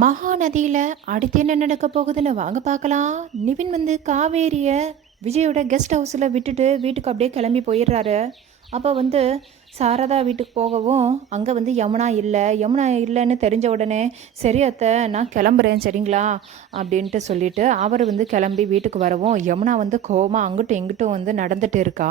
மகாநதியில அடுத்து என்ன நடக்க போகுதுன்னு வாங்க பார்க்கலாம். நிவின் வந்து காவேரிய விஜயோட கெஸ்ட் ஹவுஸில் விட்டுட்டு வீட்டுக்கு அப்படியே கிளம்பி போயிடுறாரு. அப்போ வந்து சாரதா வீட்டுக்கு போகவும் அங்கே வந்து யமுனா இல்லைன்னு தெரிஞ்ச உடனே சரி அத்தை நான் கிளம்புறேன் சரிங்களா அப்படின்ட்டு சொல்லிட்டு அவர் வந்து கிளம்பி வீட்டுக்கு வரவும் யமுனா வந்து கோவமாக அங்கிட்டும் இங்கிட்டும் வந்து நடந்துட்டு இருக்கா.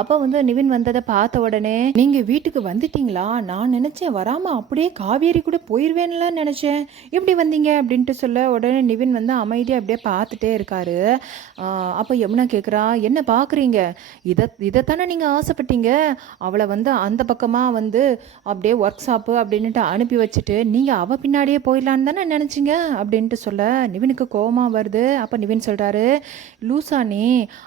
அப்போ வந்து நிவின் வந்ததை பார்த்த உடனே நீங்கள் வீட்டுக்கு வந்துட்டீங்களா, நான் நினச்சேன் வராமல் அப்படியே காவேரி கூட போயிடுவேன்ல நினச்சேன், எப்படி வந்தீங்க அப்படின்ட்டு சொல்ல உடனே நிவின் வந்து அமைதியாக அப்படியே பார்த்துட்டே இருக்காரு. அப்போ யமுனா கேட்குறா, என்ன பார்க்குறீங்க, இதைத்தானே நீங்கள் ஆசைப்பட்டீங்க, அவளை வந்து அந்த பக்கமாக வந்து அப்படியே ஒர்க் ஷாப்பு அப்படின்ட்டு அனுப்பி வச்சுட்டு நீங்கள் அவள் பின்னாடியே போயிடலான்னு தானே நினச்சிங்க அப்படின்ட்டு சொல்ல நிவினுக்கு கோபமாக வருது. அப்போ நிவின் சொல்கிறாரு, லூசா நீ,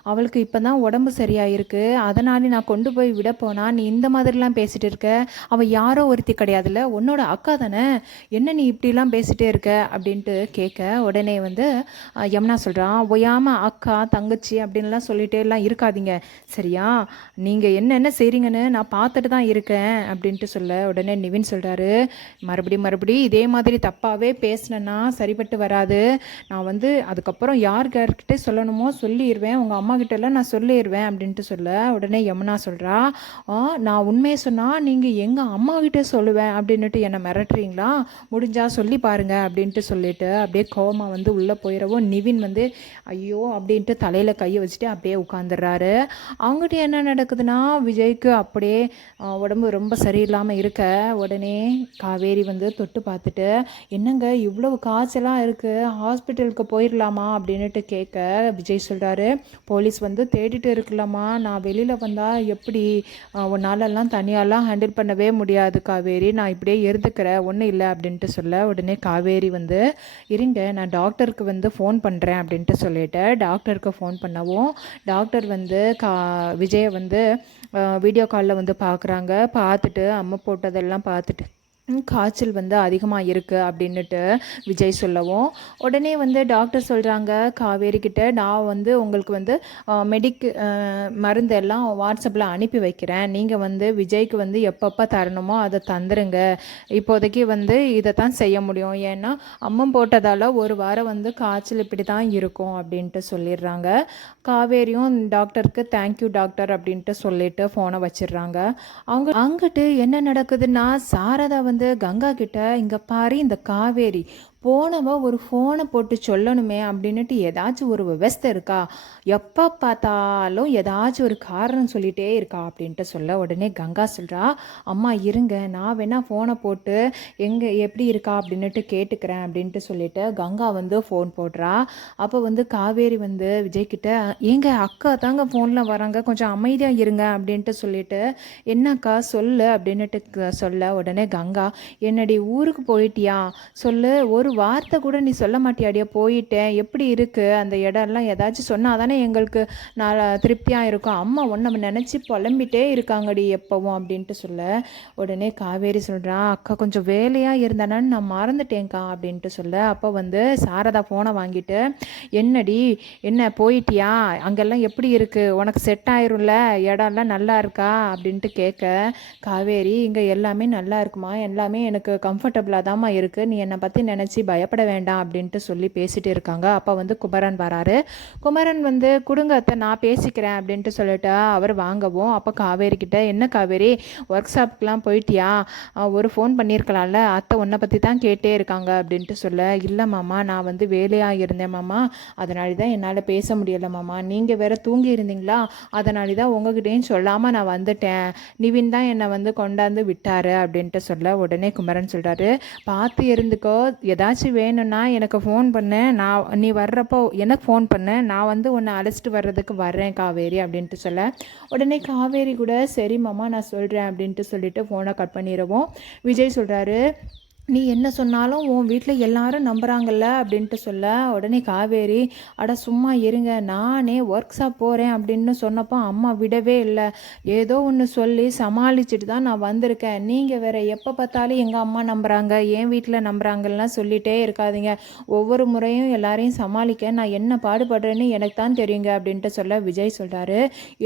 அவளுக்கு இப்போ தான் உடம்பு சரியாக இருக்குது, அதனால நான் கொண்டு போய் விட போனால் நீ இந்த மாதிரிலாம் பேசிகிட்டு இருக்க, அவள் யாரோ ஒருத்தி கிடையாதுல்ல, உன்னோட அக்கா தானே, என்ன நீ இப்படிலாம் பேசிகிட்டே இருக்க அப்படின்ட்டு கேட்க உடனே வந்து யமுனா சொல்கிறான், ஒயாமல் அக்கா தங்கச்சி அப்படின்லாம் சொல்லிகிட்டே எல்லாம் இருக்காதீங்க சரியா, நீங்கள் என்னென்ன செய்கிறீங்கன்னு நான் பார்த்துட்டு தான் இருக்கேன் அப்படின்ட்டு சொல்ல உடனே நிவின் சொல்கிறாரு, மறுபடியும் இதே மாதிரி தப்பாகவே பேசினேன்னா சரிப்பட்டு வராது, நான் வந்து அதுக்கப்புறம் யார்கிட்ட சொல்லணுமோ சொல்லிடுவேன், உங்கள் அம்மா கிட்டலாம் நான் சொல்லிடுவேன் அப்படின்ட்டு சொல்ல உடனே யமுனா சொல்கிறா, நான் உண்மையை சொன்னால் நீங்கள் எங்கள் அம்மா கிட்டே சொல்லுவேன் அப்படின்னுட்டு என்னை மிரட்டுறீங்களா, முடிஞ்சால் சொல்லி பாருங்க அப்படின்ட்டு சொல்லிட்டு அப்படியே கோவமாக வந்து உள்ளே போயிடவும் நிவின் வந்து ஐயோ அப்படின்ட்டு தலையில் கையை வச்சுட்டு அப்படியே உட்காந்துடுறாரு. அவங்ககிட்ட என்ன நடக்குதுன்னா, விஜய்க்கு அப்படியே உடம்பு ரொம்ப சரியில்லாமல் இருக்க உடனே காவேரி வந்து தொட்டு பார்த்துட்டு, என்னங்க இவ்வளவு காய்ச்சலாக இருக்குது, ஹாஸ்பிட்டலுக்கு போயிடலாமா அப்படின்னுட்டு கேட்க விஜய் சொல்கிறாரு, போலீஸ் வந்து தேடிட்டு இருக்கலாமா, நான் வெளியில் வந்தால் எப்படி உன்னாலெல்லாம் தனியாலாம் ஹேண்டில் பண்ணவே முடியாது காவேரி, நான் இப்படியே இருந்துக்கிறேன் ஒன்றும் இல்லை அப்படின்ட்டு சொல்ல உடனே காவேரி வந்து இருங்க நான் டாக்டருக்கு வந்து ஃபோன் பண்ணுறேன் அப்படின்ட்டு சொல்லிட்டு டாக்டருக்கு ஃபோன் பண்ணவும் டாக்டர் வந்து விஜயை வந்து வீடியோ காலில் வந்து பார்க்குறாங்க. பார்த்துட்டு அம்மை போட்டதெல்லாம் பார்த்துட்டு காய்ச்சல் வந்து அதிகமாக இருக்குது அப்படின்னுட்டு விஜய் சொல்லவும் உடனே வந்து டாக்டர் சொல்கிறாங்க காவேரி கிட்ட, நான் வந்து உங்களுக்கு வந்து மருந்து எல்லாம் வாட்ஸ்அப்பில் அனுப்பி வைக்கிறேன், நீங்கள் வந்து விஜய்க்கு வந்து எப்பப்போ தரணுமோ அதை தந்துருங்க, இப்போதைக்கு வந்து இதை தான் செய்ய முடியும், ஏன்னா அம்மம் போட்டதால் ஒரு வாரம் வந்து காய்ச்சல் இப்படி தான் இருக்கும் அப்படின்ட்டு சொல்லிடுறாங்க. காவேரியும் டாக்டருக்கு தேங்க்யூ டாக்டர் அப்படின்ட்டு சொல்லிட்டு ஃபோனை வச்சிடுறாங்க. அங்கிட்டு என்ன நடக்குதுன்னா, சாரதா வந்து கங்கா கிட்ட, இங்க பாரு இந்த காவேரி போனவ ஒரு ஃபோனை போட்டு சொல்லணுமே அப்படின்னுட்டு ஏதாச்சும் ஒரு விவஸ்தை இருக்கா, எப்போ பார்த்தாலும் ஏதாச்சும் ஒரு காரணம் சொல்லிகிட்டே இருக்கா அப்படின்ட்டு சொல்ல உடனே கங்கா சொல்கிறா, அம்மா இருங்க நான் வேணால் ஃபோனை போட்டு எப்படி இருக்கா அப்படின்னுட்டு கேட்டுக்கிறேன் அப்படின்ட்டு சொல்லிட்டு கங்கா வந்து ஃபோன் போடுறா. அப்போ வந்து காவேரி வந்து விஜய்கிட்ட, ஏங்க அக்கா தாங்க ஃபோனில் வராங்க, கொஞ்சம் அமைதியாக இருங்க அப்படின்ட்டு சொல்லிட்டு, என்னக்கா சொல்லு அப்படின்னுட்டு சொல்ல உடனே கங்கா, என்னடி ஊருக்கு போயிட்டியா சொல்லு, ஒரு வார்த்தை கூட நீ சொல்ல மாட்டியாடியா, போயிட்டேன் எப்படி இருக்குது அந்த இடம்லாம், ஏதாச்சும் சொன்னால் தானே எங்களுக்கு நான் திருப்தியாக இருக்கும், அம்மா ஒன்றை நினச்சி புலம்பிட்டே இருக்காங்கடி எப்போவும் அப்படின்ட்டு சொல்ல உடனே காவேரி சொல்கிறான், அக்கா கொஞ்சம் வேலையாக இருந்தானான்னு நான் மறந்துட்டேன்க்கா அப்படின்ட்டு சொல்ல அப்போ வந்து சாரதா ஃபோனை வாங்கிட்டு, என்னடி என்ன போயிட்டியா, அங்கெல்லாம் எப்படி இருக்குது, உனக்கு செட் ஆயிரும்ல, இடம்லாம் நல்லா இருக்கா அப்படின்ட்டு கேட்க காவேரி, இங்கே எல்லாமே நல்லா இருக்குமா, எல்லாமே எனக்கு கம்ஃபர்டபுளாக தாம்மா இருக்குது, நீ என்னை பற்றி நினச்சி பயப்பட வேண்டாம் அப்படின்ட்டு சொல்லி பேசிட்டு இருக்காங்க. அப்போ வந்து குமரன் வராரு. குமரன் வந்து கொடுங்க அத்தை நான் பேசிக்கிறேன் அப்படின்ட்டு சொல்லிட்டு அவர் வாங்கவும், அப்போ காவேரி கிட்ட, என்ன காவேரி ஒர்க் ஷாப்புக்கெலாம் போயிட்டியா, ஒரு ஃபோன் பண்ணியிருக்கலாம்ல, அத்தை உன்னை பற்றி தான் கேட்டே இருக்காங்க அப்படின்ட்டு சொல்ல, இல்லை மாமா நான் வந்து வேலையாக இருந்தேன் மாமா, அதனால தான் என்னால் பேச முடியலை மாமா, நீங்கள் வேற தூங்கி இருந்தீங்களா, அதனால தான் உங்ககிட்டேயும் சொல்லாமல் நான் வந்துட்டேன், நிவின் தான் என்னை வந்து கொண்டாந்து விட்டார் அப்படின்ட்டு சொல்ல உடனே குமரன் சொல்கிறாரு, பார்த்து இருந்துக்கோ, ஏதாச்சும் வேணும்னா எனக்கு ஃபோன் பண்ணு, நீ வர்றப்போ எனக்கு ஃபோன் பண்ணு, நான் வந்து உன்னை அழைச்சிட்டு வர்றதுக்கு வர்றேன் காவேரி அப்படின்ட்டு சொல்ல உடனே காவேரி கூட சரி மாமா நான் சொல்கிறேன் அப்படின்ட்டு சொல்லிட்டு ஃபோனை கட் பண்ணிடுவோம். விஜய் சொல்கிறாரு, நீ என்ன சொன்னாலும் உன் வீட்டில் எல்லாரும் நம்புகிறாங்கல்ல அப்படின்ட்டு சொல்ல உடனே காவேரி, அட சும்மா இருங்க, நானே ஒர்க் ஷாப் போகிறேன் அப்படின்னு சொன்னப்போ அம்மா விடவே இல்லை, ஏதோ ஒன்று சொல்லி சமாளிச்சுட்டு தான் நான் வந்திருக்கேன், நீங்கள் வேறு எப்போ பார்த்தாலும் எங்கள் அம்மா நம்புகிறாங்க என் வீட்டில் நம்புகிறாங்கலாம் சொல்லிகிட்டே இருக்காதீங்க, ஒவ்வொரு முறையும் எல்லாரையும் சமாளிக்க நான் என்ன பாடுபடுறேன்னு எனக்கு தான் தெரியுங்க அப்படின்ட்டு சொல்ல விஜய் சொல்கிறாரு,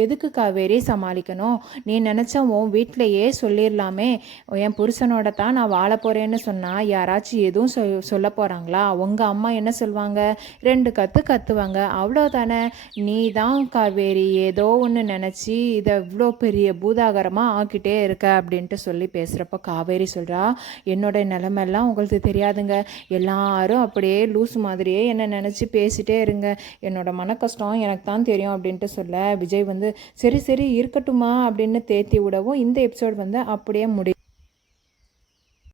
எதுக்கு காவேரி சமாளிக்கணும், நீ நினச்சா உன் வீட்டிலையே சொல்லிடலாமே, என் புருஷனோட தான் நான் வாழ போகிறேன்னு சொன்னால் யாராச்சும் எதுவும் சொல்ல போகிறாங்களா? உங்கள் அம்மா என்ன சொல்லுவாங்க? 2 கத்து கத்துவாங்க, அவ்வளோதானே. நீ தான் காவேரி ஏதோ ஒன்று நினச்சி இதை இவ்வளோ பெரிய பூதாகரமாக ஆக்கிட்டே இருக்க அப்படின்ட்டு சொல்லி பேசுகிறப்ப காவேரி சொல்கிறா, என்னோட நிலமெல்லாம் உங்களுக்கு தெரியாதுங்க. எல்லாரும் அப்படியே லூஸ் மாதிரியே என்னை நினச்சி பேசிட்டே இருங்க. என்னோட மன கஷ்டம் எனக்கு தான் தெரியும் அப்படின்ட்டு சொல்ல விஜய் வந்து சரி சரி இருக்கட்டுமா அப்படின்னு தேத்தி விடவும் இந்த எபிசோட் வந்து அப்படியே